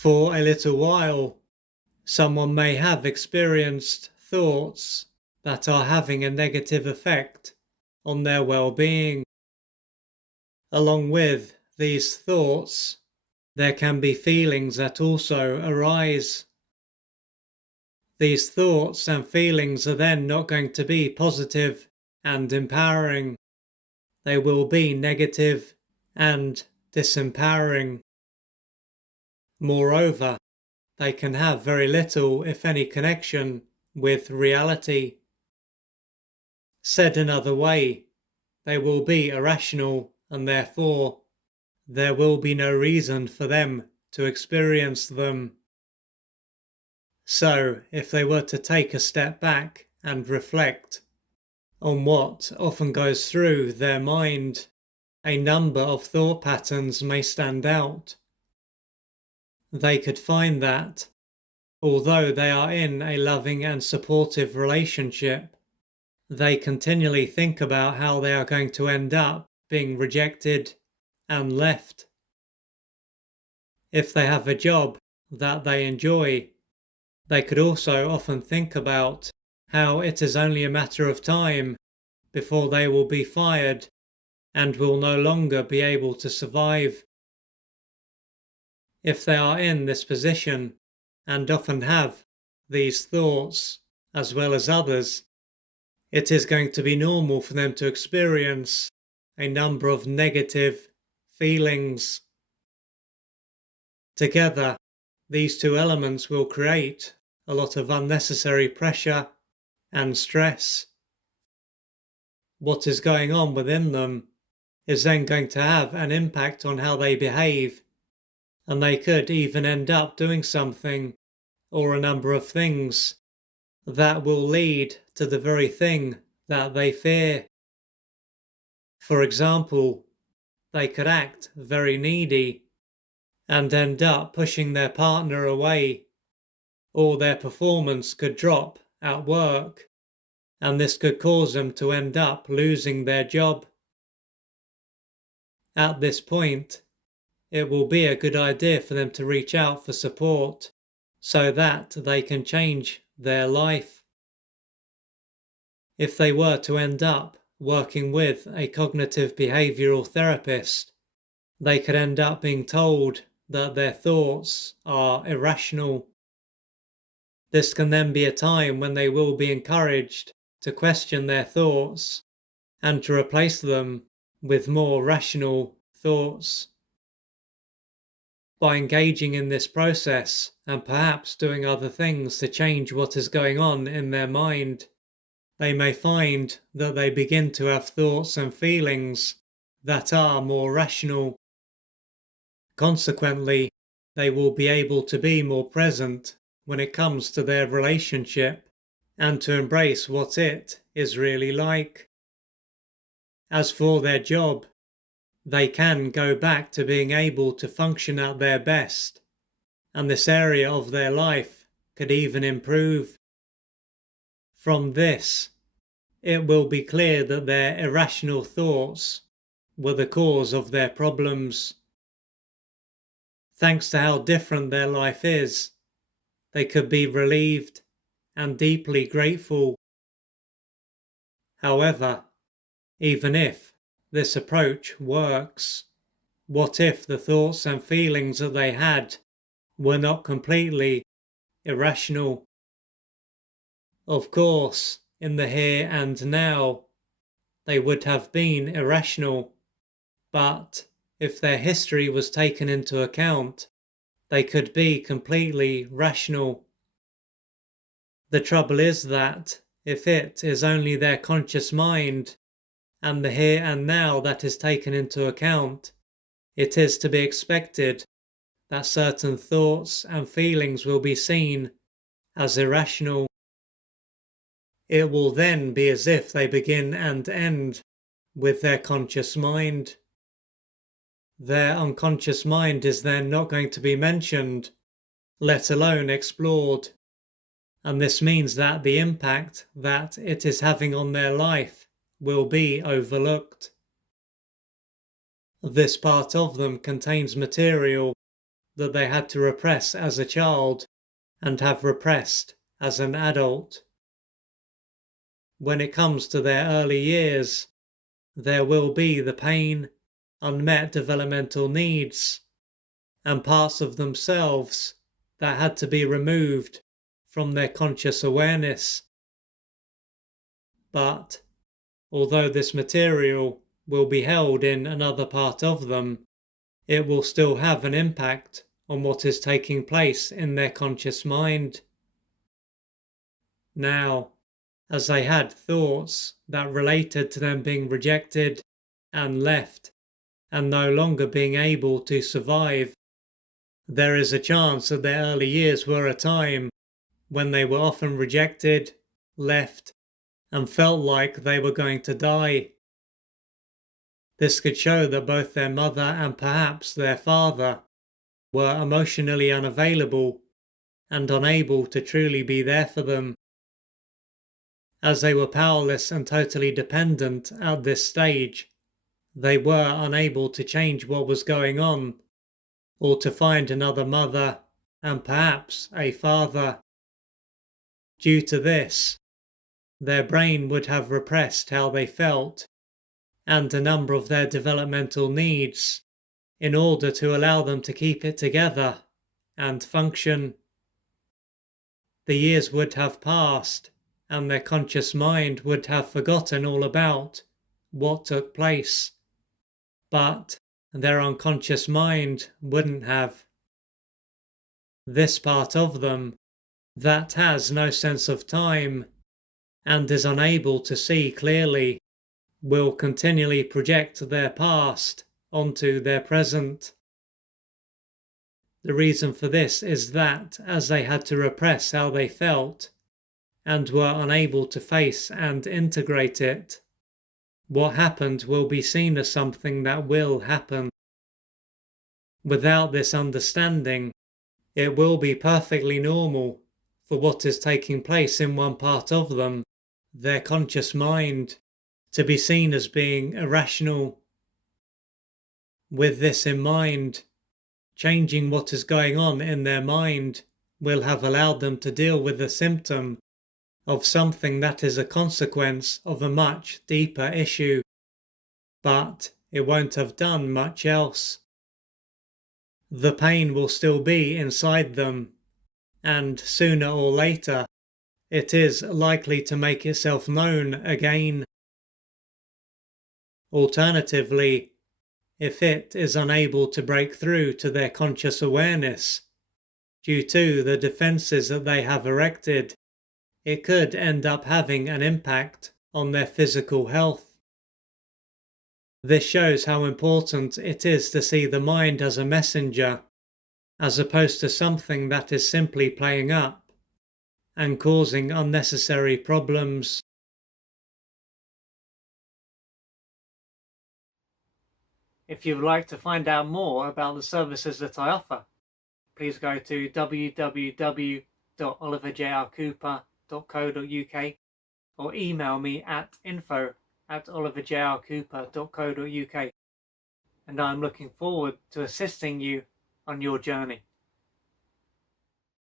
For a little while, someone may have experienced thoughts that are having a negative effect on their well-being. Along with these thoughts, there can be feelings that also arise. These thoughts and feelings are then not going to be positive and empowering. They will be negative and disempowering. Moreover, they can have very little, if any, connection with reality. Said another way, they will be irrational, and therefore there will be no reason for them to experience them. So, if they were to take a step back and reflect on what often goes through their mind, a number of thought patterns may stand out. They could find that, although they are in a loving and supportive relationship, they continually think about how they are going to end up being rejected and left. If they have a job that they enjoy, they could also often think about how it is only a matter of time before they will be fired and will no longer be able to survive. If they are in this position and often have these thoughts as well as others, it is going to be normal for them to experience a number of negative feelings. Together, these two elements will create a lot of unnecessary pressure and stress. What is going on within them is then going to have an impact on how they behave, and they could even end up doing something or a number of things that will lead to the very thing that they fear. For example, they could act very needy and end up pushing their partner away, or their performance could drop at work, and this could cause them to end up losing their job. At this point, it will be a good idea for them to reach out for support so that they can change their life. If they were to end up working with a cognitive behavioral therapist, they could end up being told that their thoughts are irrational. This can then be a time when they will be encouraged to question their thoughts and to replace them with more rational thoughts. By engaging in this process and perhaps doing other things to change what is going on in their mind, they may find that they begin to have thoughts and feelings that are more rational. Consequently, they will be able to be more present when it comes to their relationship and to embrace what it is really like. As for their job, they can go back to being able to function at their best, and this area of their life could even improve. From this, it will be clear that their irrational thoughts were the cause of their problems. Thanks to how different their life is, they could be relieved and deeply grateful. However, even if this approach works, what if the thoughts and feelings that they had were not completely irrational? Of course, in the here and now, they would have been irrational, but if their history was taken into account, they could be completely rational. The trouble is that if it is only their conscious mind and the here and now that is taken into account, it is to be expected that certain thoughts and feelings will be seen as irrational. It will then be as if they begin and end with their conscious mind. Their unconscious mind is then not going to be mentioned, let alone explored, and this means that the impact that it is having on their life will be overlooked. This part of them contains material that they had to repress as a child and have repressed as an adult. When it comes to their early years, there will be the pain, unmet developmental needs, and parts of themselves that had to be removed from their conscious awareness. But although this material will be held in another part of them, it will still have an impact on what is taking place in their conscious mind. Now, as they had thoughts that related to them being rejected and left and no longer being able to survive, there is a chance that their early years were a time when they were often rejected, left, and felt like they were going to die. This could show that both their mother and perhaps their father were emotionally unavailable and unable to truly be there for them. As they were powerless and totally dependent at this stage, they were unable to change what was going on, or to find another mother and perhaps a father. Due to this, their brain would have repressed how they felt and a number of their developmental needs in order to allow them to keep it together and function. The years would have passed, and their conscious mind would have forgotten all about what took place. But their unconscious mind wouldn't have. This part of them that has no sense of time and is unable to see clearly will continually project their past onto their present. The reason for this is that as they had to repress how they felt and were unable to face and integrate it, what happened will be seen as something that will happen. Without this understanding, it will be perfectly normal for what is taking place in one part of them, their conscious mind, to be seen as being irrational. With this in mind, changing what is going on in their mind will have allowed them to deal with the symptom of something that is a consequence of a much deeper issue, but it won't have done much else. The pain will still be inside them, and sooner or later it is likely to make itself known again. Alternatively, if it is unable to break through to their conscious awareness due to the defenses that they have erected, it could end up having an impact on their physical health. This shows how important it is to see the mind as a messenger, as opposed to something that is simply playing up and causing unnecessary problems. If you would like to find out more about the services that I offer, please go to www.oliverjrcooper.co.uk or email me at info@oliverjrcooper.co.uk, and I'm looking forward to assisting you on your journey.